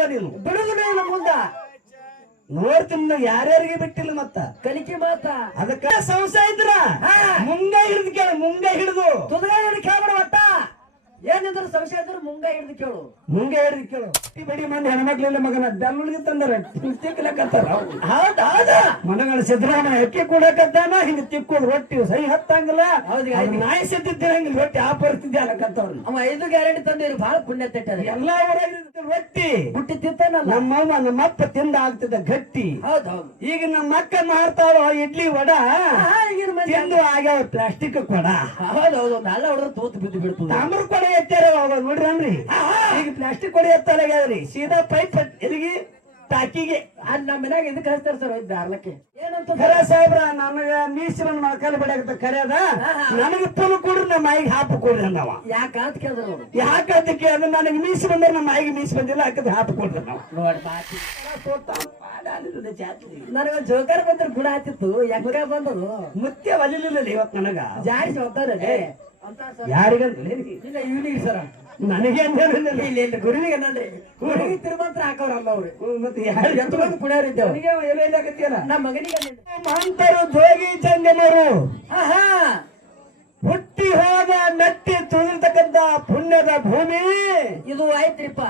ಬಿಡುದ ನೀನು ಬಿಡುದಿಲ್ಲ ಇಲ್ಲ ಮುಂದ ನೋಡ್ತೀನಿ ಯಾರ್ಯಾರಿಗೆ ಬಿಟ್ಟಿಲ್ಲ ಮತ್ತ ಕಲಿಕೆ ಮಾತ ಅದಕ್ಕ ಸಂಶಯ ಇದ್ರ ಮುಂಗೈ ಹಿಡಿದು ಕೇಳು ಮುಂಗೈ ಹಿಡಿದು ತುದಗಾಯಿ ಹಿಡಿದು ಕೇಳ್ಬೇಡ ಒಟ್ಟ ಏನಿದ್ರು ಸಂಶಯ ಇದ್ರು ಮುಂಗೈ ಹಿಡಿದು ಕೇಳು ಮುಂಗೈ ಹಿಡಿದು ಕೇಳು ಬಡಿ ಮಂದಿ ಹೆಣ್ಮಕ್ಳೆಲ್ಲ ಮಗನ ಬೆಳ್ಳುಳ್ಳಿಗೆ ತಂದಾರ ತಿಕ್ಕಲಕತ್ತಾರ ಹೌದಾ ಹೌದಾ ಮನಗಳ ಸಿದ್ದರಾಮಯ್ಯ ಅಕ್ಕಿ ಕೊಡಕತ್ತಾನ ಹಿಂಗ ತಿಕ್ಕೋದು ರೊಟ್ಟಿ ಸಹಿ ಹತ್ತಂಗಿಲ್ಲ ನಾಯಿ ಸತ್ತಿದ್ದಿರಂಗಿಲ್ಲ ರೊಟ್ಟಿ ಆ ಪರಿಸ್ಥಿತಿ ಆಗಕತ್ತವ್ರ ಅವ 5 ಗ್ಯಾರಂಟಿ ತಂದಿರು ಬಹಳ ಪುಣ್ಯ ತೆಟ್ಟದ ಎಲ್ಲಾ ಊರಾಗ ರೊಟ್ಟಿ ಬುಟ್ಟಿ ತಿಂತಾನಲ್ಲ ನಮ್ಮವ್ವ ನಮ್ಮಪ್ಪ ತಿಂದ ಆಗ್ತದ ಗಟ್ಟಿ ಹೌದೌದು ಈಗ ನಮ್ಮ ಅಕ್ಕ ಮಾಡ್ತಾರೋ ಇಡ್ಲಿ ವಡ ಈಗಿನ ಮಂದಿ ತಿಂದು ಆಗ್ಯಾವ ಪ್ಲಾಸ್ಟಿಕ್ ಕೊಡ ಹೌದೌದು ಎಲ್ಲ ಹೊಡೆದ್ರೆ ತೂತು ಬಿದ್ದು ಬಿಡ್ತದೆ ತಾಮ್ರ ಕೊಡ ಎತ್ತಾರ ನೋಡ್ರಿ ಈಗ ಪ್ಲಾಸ್ಟಿಕ್ ಕೊಡ ಎತ್ತಾರಾಗ್ಯಾದ್ರಿ ಸೀದಾ ಪೈಪ್ ಎಲ್ಲಿಗೆ ಟಾಕಿಗೆ ಅದ್ ನಮ್ಮ ಮನ್ಯಾಗ ಇದಕ್ಕೆ ಹಚ್ತಾರ ಸರ್ ದಾರ್ಲಕ್ಕೆ ಏನಂತ ಖರೆ ಸಾಹೇಬ್ರ ನನಗ ಮೀಸರನ್ನ ಮಕ್ಕಳು ಬಡಿಯಾಕತ್ತ ಖರೆ ಅದ ನನಗೆ ಪುಲ್ ಕೊಡ್ರಿ ನಮ್ಮ ಮಾಯಿಗೆ ಹಾಪು ಕೊಡ್ರಿ ಅನ್ನವ ಯಾಕ ಅಂತ ಕೇಳಿದ್ರು ಅವ್ರು ಯಾಕಂತಕ್ಕೆ ಅದು ನನಗೆ ಮೀಸಿ ಬಂದ್ರೆ ನಮ್ಮ ಮಾಯಿಗೆ ಮೀಸಿ ಬಂದಿಲ್ಲ ಹಾಕದ ಹಾಪು ಕೊಡ್ರಿ ನಾವು ನೋಡಿ ಬಾಕಿ ನನಗೊಂದು ಜೋಕರ್ ಬಂದ್ರೆ ಗುಣ ಆತಿತ್ತು ಹೆಂಗ ಬಂದರು ಮುತ್ತೆ ಒಲಿಲಿಲ್ಲ ಇವತ್ತು ನನಗ ಜಾಯಿಸಿ ಹೋಗ್ತಾರೆ ಯಾರಿಗಂತ ಇಲ್ಲ ಇವನಿಗೆ ಸರ ನನಗೆ ಇಲ್ಲ ಗುರುವಿಗೆ ನನ್ರಿ ಗುರುವಿಗೆ ತಿರುಮಂತ್ರ ಹಾಕೋರಲ್ಲ ಅವ್ರು ಮತ್ತೆ ಎಂತ ಮಂದಿ ಕುಣಿಯರಿದ್ದೇವೆ ಎಲ್ಲಾಗತ್ತಿಯಲ್ಲ ನಮ್ಮ ಮಗನಿಗೆ ಮಹಂತರು ಜೋಗಿ ಜಂಗಮರು ಹಾ ಹುಟ್ಟಿ ಹೋದ ನಟ್ಟಿ ತುಳಿರ್ತಕ್ಕಂತ ಪುಣ್ಯದ ಭೂಮಿ ಇದು ಆಯ್ತ್ರಿಪ್ಪ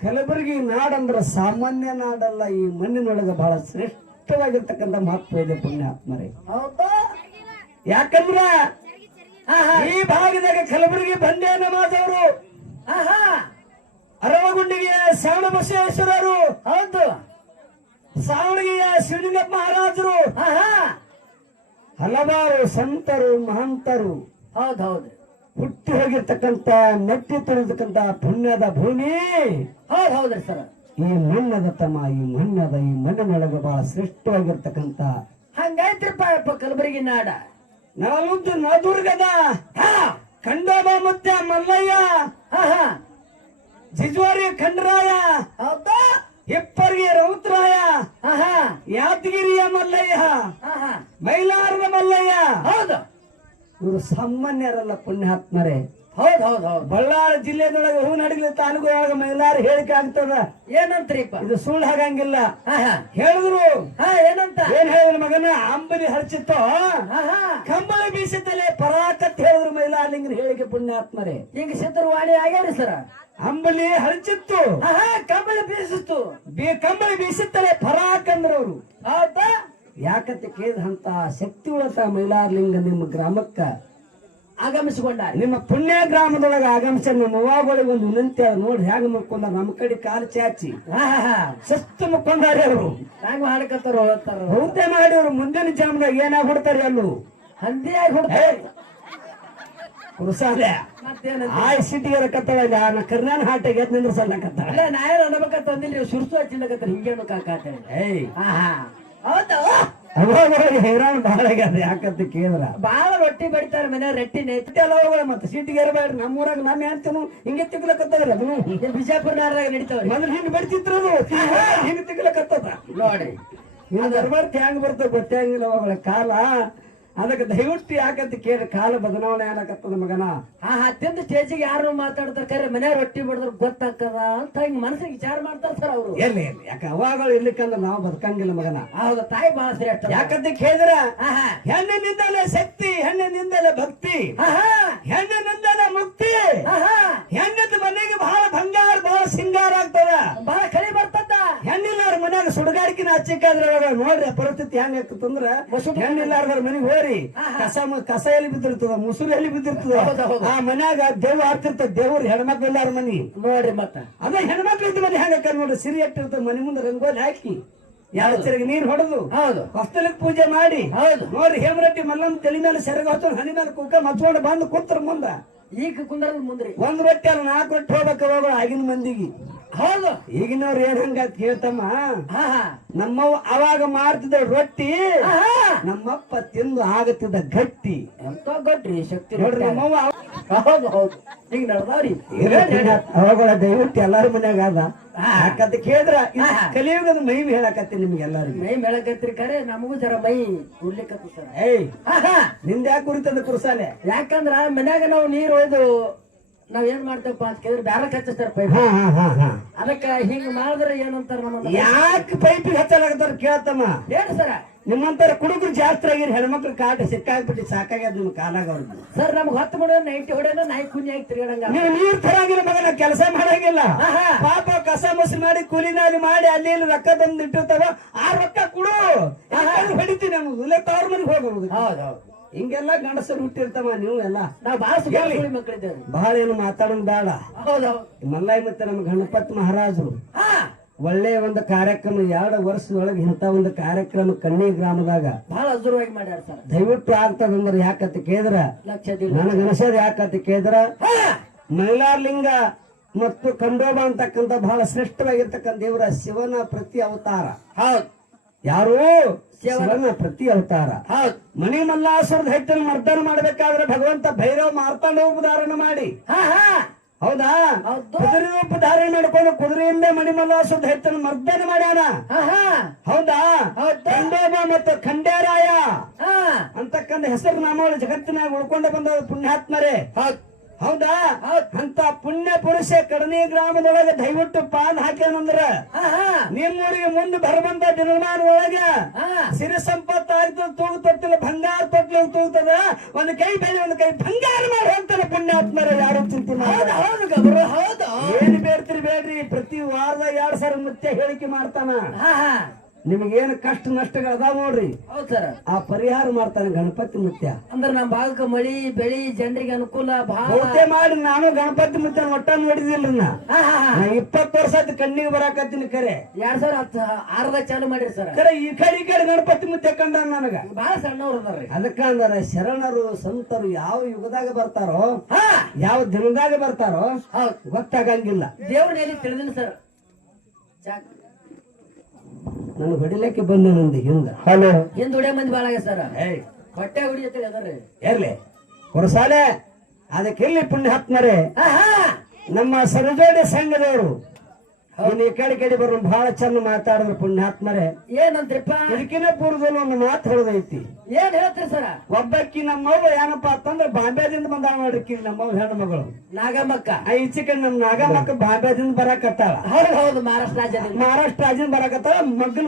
ಕಲಬುರಗಿ ನಾಡಂದ್ರ ಸಾಮಾನ್ಯ ನಾಡಲ್ಲ ಈ ಮಣ್ಣಿನೊಳಗೆ ಬಹಳ ಶ್ರೇಷ್ಠವಾಗಿರ್ತಕ್ಕಂಥ ಮಹತ್ವ ಇದೆ ಪುಣ್ಯಾತ್ಮರೇ ಹೌದಾ ಯಾಕಂದ್ರ ಈ ಭಾಗದಾಗ ಕಲಬುರಗಿ ಬಂದೇ ನಮಾಜ್ ಅವರು ಅರವಗುಂಡಿಗೆಯ ಶ್ರವಣ ಬಸವೇಶ್ವರರು ಹೌದು ಸಾವಣಗಿಯ ಶಿವಲಿಂಗಪ್ಪ ಮಹಾರಾಜರು ಹಲವಾರು ಸಂತರು ಮಹಂತರು ಹೌದೌದು ಹುಟ್ಟಿ ಹೋಗಿರ್ತಕ್ಕಂತ ನೆಟ್ಟಿ ತುಳಿತಕ್ಕಂತ ಪುಣ್ಯದ ಭೂಮಿ ಹೌದ್ರಿ ಸರ್ ಈ ಮಣ್ಣದ ತಮ್ಮ ಈ ಮಣ್ಣಿನೊಳಗೆ ಬಹಳ ಶ್ರೇಷ್ಠವಾಗಿರ್ತಕ್ಕಂತ ಹಂಗಾಯ್ತ್ರಿಪ್ಪ ಕಲಬುರಗಿ ನಾಡ ನಾಲುದ್ದು ನವದುರ್ಗದ ಖಂಡೋಬ ಮುತ್ಯ ಮಲ್ಲಯ್ಯ ಜಿಜ್ವಾರಿ ಖಂಡರಾಯ ಹೌದಾ ಹಿಪ್ಪರ್ಗಿ ರೌತ್ರಾಯ ಯಾದಗಿರಿಯ ಮಲ್ಲಯ್ಯ ಮೈಲಾರದ ಮಲ್ಲಯ್ಯ ಹೌದು ಇವರು ಸಾಮಾನ್ಯರಲ್ಲ ಪುಣ್ಯಾತ್ಮರೇ ಹೌದು ಬಳ್ಳಾರಿ ಜಿಲ್ಲೆದೊಳಗೆ ಹೂನಡಗಲಿ ತಾಲೂಕು ಮೈಲಾರ ಹೇಳಿಕೆ ಆಗ್ತದ ಏನಂತ್ರಿಪ್ಪ ಇದು ಸುಳ್ಳು ಹಾಗಂಗಿಲ್ಲ ಹೇಳಿದ್ರು ಏನಂತ ಏನ್ ಹೇಳಿದ್ರು ಮಗನ ಅಂಬಲಿ ಹರಚಿತ್ತು ಕಂಬಳ ಬೀಸಿದ್ದಲೆ ಪರಾಕತ್ ಹೇಳಿದ್ರು ಮೈಲಾರಲಿಂಗನ ಹೇಳಿಕೆ ಪುಣ್ಯಾತ್ಮರೇ ಈಗ ಸಿದ್ಧವಾಣಿ ಆಗ್ಯಾವ್ರಿ ಸರ ಅಂಬಲಿ ಹರಚಿತ್ತು ಕಂಬಳಿ ಬೀಸಿತ್ತು ಕಂಬಳಿ ಬೀಸಿತ್ತಲೆ ಪರಾಕ್ ಅಂದ್ರು ಅವರು ಹೌದಾ ಯಾಕಂತ ಕೇಳಿದಂತ ಶಕ್ತಿ ಉಳತ ಮೈಲಾರಲಿಂಗ ನಿಮ್ಮ ಗ್ರಾಮಕ್ಕ ಆಗಮಿಸಿಕೊಂಡ ನಿಮ್ಮ ಪುಣ್ಯ ಗ್ರಾಮದೊಳಗೆ ಆಗಮಿಸ ನಮ್ಮ ಅವ್ವಗಳಿಗೆ ಒಂದು ವಿನಂತಿ ನೋಡಿ ಹ್ಯಾಂಗ ಮುಕ್ಕೊಂಡ ನಮ್ಮ ಕಡೆ ಕಾಲು ಚಾಚಿ ಸಸ್ತು ಮುಕ್ಕೊಂಡಾರೆ ಅವರು ಹ್ಯಾಂಗ ಮಾಡ್ಕತ್ತಾರ ಹೋಗ್ತಾರ ಬಹುತೆ ಮಾಡಿ ಅವ್ರು ಮುಂದಿನ ಜಾಮದಾಗ ಏನಾಗಿ ಹೊಡ್ತಾರೆ ಅಲ್ಲೂ ಹಂದಿಯಾಗಿ ಹೊಡ್ತಾರೆ ಕುರುಸಾಲೆ ಆಯ್ ಸಿಟಿಗೆ ಕತ್ತವಲ್ಲ ನಾ ಕರ್ನಾನ ಹಾಟಿಗೆ ಎದ್ ನಿಂದ್ರಸಲ್ಲಕತ್ತ ಅಲ್ಲ ನಾ ಏನು ಅನ್ಬೇಕಂತ ಅಂದಿಲ್ಲ ಸುರ್ಸು ಹಚ್ಚಿಲ್ಲಕತ್ತಾರ ಹಿಂಗೇನು ಕಾಕಾತ ಹೌದಾ ಹೈರಾಣ ಬಹಳ ಆಗ್ಯದ ಯಾಕಂತ ಕೇಳಿದ್ರ ಬಾಳ ರೊಟ್ಟಿ ಬಡಿತಾರ ಮನೆ ರೊಟ್ಟಿ ನೈತಿ ಎಲ್ಲ ಮತ್ತೆ ಸೀಟಿಗೆ ಏರ್ಬೇಡ್ರಿ ನಮ್ಮೂರಾಗ ನಾನು ಹೇಳ್ತೇನು ಹಿಂಗೆ ತಿಗ್ಲಕತ್ತದ್ರಿ ಅದನ್ನು ಬಿಜಾಪುರ ನಾಡದಾಗ ನಡೀತಾವ್ರಿ ಮೊದಲು ಹಿಂಗ್ ಬಡ್ತಿದ್ರು ಹಿಂಗ್ ತಿಗ್ಲಕತ್ತದ ನೋಡ್ರಿ ಇನ್ನು ಬರ್ಬಾರ್ದು ಹೆಂಗ್ ಬರ್ತದ ಗೊತ್ತಾಗಿಲ್ಲ ಅವುಗಳ ಕಾಲ ಅದಕ್ಕೆ ದಯವಿಟ್ಟು ಯಾಕಂತ ಕೇಳಿ ಕಾಲ ಬದಲಾವಣೆ ಆಗಕತ್ತದ ಮಗನ ತಿಂದು ಸ್ಟೇಜಿಗೆ ಯಾರು ಮಾತಾಡ್ತಾರ ಕರೆ ಮನೆ ರೊಟ್ಟಿ ಬಡಿದ್ರ ಗೊತ್ತಾಗ್ತದ ಅಂತ ಹಿಂಗ್ ಮನಸ್ಸಿಗೆ ವಿಚಾರ ಮಾಡ್ತಾರ ಸರ್ ಅವರು ಎಲ್ಲಿ ಯಾಕೆ ಅವಾಗಳು ಇರ್ಲಿಕ್ಕಂದ್ರೆ ನಾವು ಬದುಕಂಗಿಲ್ಲ ಮಗನ ಹೌದು ತಾಯಿ ಬಹಳ ಶ್ರೇಷ್ಠ ಯಾಕಂತ ಕೇಳಿದ್ರ ಹೆಣ್ಣಿನಿಂದಲೇ ಶಕ್ತಿ ಹೆಣ್ಣಿನಿಂದಲೇ ಭಕ್ತಿ ಹೆಣ್ಣಿನಿಂದಲೇ ಮುಕ್ತಿ ಹೆಣ್ಣಿನ ಮನೆಗೆ ಬಹಳ ಬಂಗಾರ ಬಹಳ ಸಿಂಗಾರ ಆಗ್ತದ ಬಹಳ ಕಳಿ ಬರ್ತದ ಹೆಣ್ಣಿಲ್ಲಾರ ಮನ್ಯಾಗ ಸುಡುಗಾಡಿಕಿನ ಹಚ್ಚಿಕಾದ್ರ ನೋಡ್ರಿ ಪರಿಸ್ಥಿತಿ ಹೆಂಗ ಆಗ್ತಂದ್ರ ಹೆಣ್ಣಿಲ್ಲಾರ್ದಾರ ಮನೆಗೆ ಹೋರಿ ಕಸ ಎಲ್ಲಿ ಬಿದ್ದಿರ್ತದ ಮುಸುರು ಎಲ್ಲಿ ಬಿದ್ದಿರ್ತದ ಆ ಮನ್ಯಾಗ ದೇವ್ ಆಗ್ತಿರ್ತದ ದೇವ್ರ ಹೆಣ್ಮಕ್ಳು ಎಲ್ಲಾರ ಮನಿ ನೋಡ್ರಿ ಮತ್ತ ಅದ ಹೆಣ್ಮಕ್ಳು ಇದ್ದ ಮನೆ ಹೆಂಗ ನೋಡ್ರಿ ಸಿರಿ ಇಟ್ಟಿರ್ತದ ಮನೆ ಮುಂದೆ ರಂಗೋಲಿ ಹಾಕಿ ಎರಡು ಸೆರಗ ನೀರ್ ಹೊಡೆದು ಹೌದು ಹೊಸ್ತಲಕ್ ಪೂಜೆ ಮಾಡಿ ಹೌದು ನೋಡ್ರಿ ಹೇಮರೆಡ್ಡಿ ಮಲ್ಲಮ್ಮ ತಲೆ ಮೇಲೆ ಸೆರಗ ಹೊತ್ತು ಹನಿ ಮೇಲೆ ಕುಕ್ಕ ಮಚ್ಕೊಂಡು ಬಂದು ಕೂತ್ರ ಮುಂದ ಈಗ ಕುಂದ್ರದ ಮುಂದ್ರಿ ಒಂದ್ ರೊಟ್ಟಿ ಅಲ್ಲ 4 ರೊಟ್ಟಿ ಹೋಗ್ಬೇಕು ಆಗಿನ ಮಂದಿಗೆ ಹೌದು ಈಗಿನವ್ರು ಏನ್ ಹಂಗ ಕೇಳ್ತಮ್ಮ ನಮ್ಮವ್ವ ಅವಾಗ ಮಾಡ್ತಿದ್ದ ರೊಟ್ಟಿ ನಮ್ಮಪ್ಪ ತಿಂದು ಆಗತ್ತಿದ್ದ ಗಟ್ಟಿ ಎಂತ ಗಟ್ಟಿ ಶಕ್ತಿ ನೋಡ್ರಿ ನಮ್ಮವ್ವ ಹೌದು ಹೌದು ಈಗ ನಡ್ದಾವ್ರಿ ಅವಾಗಳ ದಯವಿಟ್ಟು ಎಲ್ಲಾರ ಮನ್ಯಾಗ ಅದ ಯಾಕಂತ ಕೇಳಿದ್ರ ಕಲಿಯುಗದ ಮೈ ಹೇಳಕತ್ತಿ ನಿಮ್ಗೆಲ್ಲರಿಗೂ ಮೈ ಮೇಳಕತ್ರಿ ಕರೆ ನಮಗೂ ಜರ ಮೈ ಉಡ್ಲಿಕ್ಕತ್ತು ಸರ್ ಏಯ್ ನಿಂದ ಯಾಕೆ ಕುರಿತದ ಕುರ್ಸಾಲೆ ಯಾಕಂದ್ರ ಮನ್ಯಾಗ ನಾವು ನೀರು ಒಯ್ದು ನಾವ್ ಏನ್ ಮಾಡ್ತೇವಪ್ಪ ಅಂತ ಕೇಳಿದ್ರೆ ಬ್ಯಾರ ಹಚ್ಚಿಸ್ತಾರ ಪೈಪ್. ಹಾ ಹಾ ಹಾ ಹಾ ಅದಕ್ಕ ಹಿಂಗ್ ಮಾಡಿದ್ರೆ ಏನಂತಾರ ನಮ್ಮ ಯಾಕೆ ಪೈಪಿಗೆ ಹಚ್ಚಲಾಗತ್ತಾರ ಕೇಳ್ತಮ್ಮ. ಏನು ಸರ ನಿಮ್ಮಂತರ ಕುಡುಗರು ಜಾಸ್ತಿ ಆಗಿರಿ, ಹೆಣ್ಮಕ್ಳು ಕಾಟ ಸಿಕ್ಕಾಗ್ಬಿಟ್ಟು ಸಾಕಾಗ್ಯದ ನಿಮ್ ಕಾಲಾಗ ಅವ್ರಿಗೆ. ಸರ್ ನಮ್ಗೆ 10 ಮುಡ 90 ಹೊಡೆನ ನಾಯಿ ಕುഞ്ഞಿ ಆಗಿ ತಿರ್ಗಾಡಂಗ. ನೀವು ನೀರ್ ತರಂಗಿಲ್ಲ ಮಗನ, ಕೆಲಸ ಮಾಡಂಗಿಲ್ಲ. ಪಾಪ ಕಸ ಮಸಿ ಮಾಡಿ ಕೂಲಿನಾಲಿ ಮಾಡಿ ಅಲ್ಲಿ ಇಲ್ಲಿ ರೊಕ್ಕ ತಂದು ಇಟ್ಟಿರ್ತಾವ. ಆ ರೊಕ್ಕ ಕೊಡು ಹೊಡಿತೀನಿ ಅನ್ನೋದು, ಇಲ್ಲ ತವ್ರ ಮನೆಗೆ ಹೋಗೋದು. ಹೌದೌದು, ಹಿಂಗೆಲ್ಲ ಗಂಡಸರು ಹುಟ್ಟಿರ್ತಾವ. ನೀವು ಎಲ್ಲ ನಾವ್ ಬಾಳ ಸುಳಿ ಮಕ್ಕಳಿದ್ದೇವೆ. ಬಹಳ ಏನು ಮಾತಾಡೋದು ಬೇಡ. ಹೌದೌದು, ಮಲ್ಲೈ ಮತ್ತೆ ನಮ್ಮ ಗಣಪತಿ ಮಹಾರಾಜರು ಹಾ ಒಳ್ಳೆ ಒಂದು ಕಾರ್ಯಕ್ರಮ 2 ವರ್ಷದೊಳಗೆ ಇಂಥ ಒಂದು ಕಾರ್ಯಕ್ರಮ ಕಣ್ಣಿ ಗ್ರಾಮದಾಗ ಬಹಳ ಅಜುರವಾಗಿ ಮಾಡ್ಯಾರ ಸರ್. ದಯವಿಟ್ಟು ಆಗ್ತದಂದ್ರ ಯಾಕಂತ ಕೇಳಿದ್ರ, ಲಕ್ಷ ನನಗನಸೋದು ಯಾಕಂತ ಕೇಳಿದ್ರ, ಮೈಲಾರಲಿಂಗ ಮತ್ತು ಖಂಡೋಬ ಅಂತಕ್ಕಂಥ ಬಹಳ ಶ್ರೇಷ್ಠವಾಗಿರ್ತಕ್ಕಂಥ ದೇವರ ಶಿವನ ಪ್ರತಿ ಅವತಾರ. ಹೌದು, ಯಾರು ಶಿವನ ಪ್ರತಿ ಅವತಾರ. ಹೌದು, ಮಣಿ ಮಲ್ಲಾಸುರದ ಹೆಚ್ಚಿನ ಮರ್ದನ ಮಾಡ್ಬೇಕಾದ್ರೆ ಭಗವಂತ ಭೈರವ ಮಾರ್ತಾಂಡ ಉಪಧಾರಣ ಮಾಡಿ, ಹಾ ಹಾ ಹೌದಾ, ಹೌದು, ಕುದುರೆ ಉಪಧಾರಣೆ ಮಾಡ್ಕೊಂಡು ಕುದುರೆಯಿಂದ ಮಣಿಮಲ್ಲಾಸುರದ ಹೆಚ್ಚಿನ ಮರ್ದನ ಮಾಡ್ಯಾನ. ಹಾ ಹಾ ಹೌದಾ, ಖಂಡೋಬ ಮತ್ತು ಖಂಡೇರಾಯ ಹಾ ಅಂತಕ್ಕಂಥ ಹೆಸರು ನಾಮಗಳು ಜಗತ್ತಿನಾಗ ಉಳ್ಕೊಂಡ ಬಂದ ಪುಣ್ಯಾತ್ಮರೇ. ಹೌದಾ, ಅಂತ ಪುಣ್ಯ ಪುರುಷ ಕಡನಿ ಗ್ರಾಮದೊಳಗೆ ದಯವಿಟ್ಟು ಪಾದ ಹಾಕ್ಯಾನಂದ್ರ ನಿಮ್ಮೂರಿಗೆ ಮುಂದೆ ಬರಬಂದ ದಿನಮಾನ ಒಳಗ ಸಿರಿ ಸಂಪತ್ತ ಆಗ್ತದ, ತೂಗು ತೊಟ್ಟಿಲ್ಲ ಬಂಗಾರ ತೊಟ್ಟಿಲ್ಲ ತೂಗ್ತದ. ಒಂದು ಕೈ ಬೆಳೆ ಒಂದು ಕೈ ಬಂಗಾರ ಮಾಡಿ ಹೋಗ್ತಾನೆ ಪುಣ್ಯಾತ್ಮರೇ. ಯಾರು ಚಿಂತೆ ಹೌದು, ಏನ್ ಬೇಡ್ತಿರಿ ಬೇಡ್ರಿ, ಪ್ರತಿ ವಾರದ 2 ಸಲ ಮುತ್ಯ ಹೇಳಿಕೆ ಮಾಡ್ತಾನ. ನಿಮಗೇನು ಕಷ್ಟ ನಷ್ಟಗಳು ಅದಾವ ನೋಡ್ರಿ, ಹೌದು ಸರ್, ಆ ಪರಿಹಾರ ಮಾಡ್ತಾನೆ ಗಣಪತಿ ಮುತ್ಯ. ಅಂದ್ರ ನಮ್ ಭಾಗಕ್ಕೆ ಮಳಿ ಬೆಳಿ ಜನರಿಗೆ ಅನುಕೂಲ ಬಹಳ ಮಾಡಿ. ನಾನು ಗಣಪತಿ ಮುತ್ಯ ಒಟ್ಟ ನೋಡಿದಿಲ್ರಿ. ನಾ 20 ವರ್ಷ ಆಯ್ತು ಕಣ್ಣಿಗೆ ಬರಾಕತ್ತೀನಿ. ಕರೆ 2006 ಚಾಲು ಮಾಡಿರಿ ಸರ್. ಕರೆ ಈ ಕಡೆ ಗಣಪತಿ ಮುತ್ಯ ಕಂಡ ನನಗ ಬಹಳ ಸಣ್ಣವ್ರು ಅದಾರ್ರಿ. ಅದಕ್ಕ ಅಂದಾರ ಶರಣರು ಸಂತರು ಯಾವ ಯುಗದಾಗ ಬರ್ತಾರೋ, ಯಾವ ದಿನದಾಗ ಬರ್ತಾರೋ ಗೊತ್ತಾಗಂಗಿಲ್ಲ. ದೇವ್ರ ಎಲ್ಲಿ ತಿಳಿದಿಲ್ಲ ಸರ್. ನಾನು ಹೊಡಿಲಿಕ್ಕೆ ಬಂದ ನಂದು ಹಿಂದ. ಹಲೋ, ಹಿಂದ್ ಹೊಡೆ ಮಂದಿ ಬಾಳ ಸರ್. ಹೊಟ್ಟೆ ಹೊಡಿಯತ್ತೆ ಅದರ್ರಿ. ಇರ್ಲಿ ಹೊರಸಾಲೆ ಅದಕ್ಕೆ ಇಲ್ಲಿ ಪುಣ್ಯಾತ್ಮರೇ. ನಮ್ಮ ಸರಜೋಡಿ ಸಂಘದವರು ಈ ಕಡೆ ಬರೋ ಬಹಳ ಚಂದ ಮಾತಾಡಿದ್ರು ಪುಣ್ಯಾತ್ಮರೇ. ಏನಂತ್ರಿಪ್ಪ? ಇದಕ್ಕಿನ ಪೂರ್ವದಲ್ಲಿ ಒಂದು ಮಾತು ಹೇಳದೈತಿ. ಏನ್ ಹೇಳ್ತೀರಿ ಸರ್? ಒಬ್ಬಕ್ಕಿ ನಮ್ಮವ್ವ ಏನಪ್ಪಾ ಅಂತಂದ್ರೆ ಬಾಂಬೆದಿಂದ ಬಂದಾಳ ನೋಡ್ರಿ ನಮ್ಮವ್ವ ಹೆಣ್ಣು ಮಗಳು ನಾಗಮ್ಮಕ್ಕ. ಈಚೆ ಕಡೆ ನಮ್ ನಾಗಮ್ಮಕ್ಕ ಬಾಂಬೆದಿಂದ ಬರಾಕತ್ತಾಳ. ಹೌದು ಹೌದು, ಮಹಾರಾಷ್ಟ್ರ ರಾಜ್ಯದಿಂದ ಬರಾಕತ್ತಾಳ.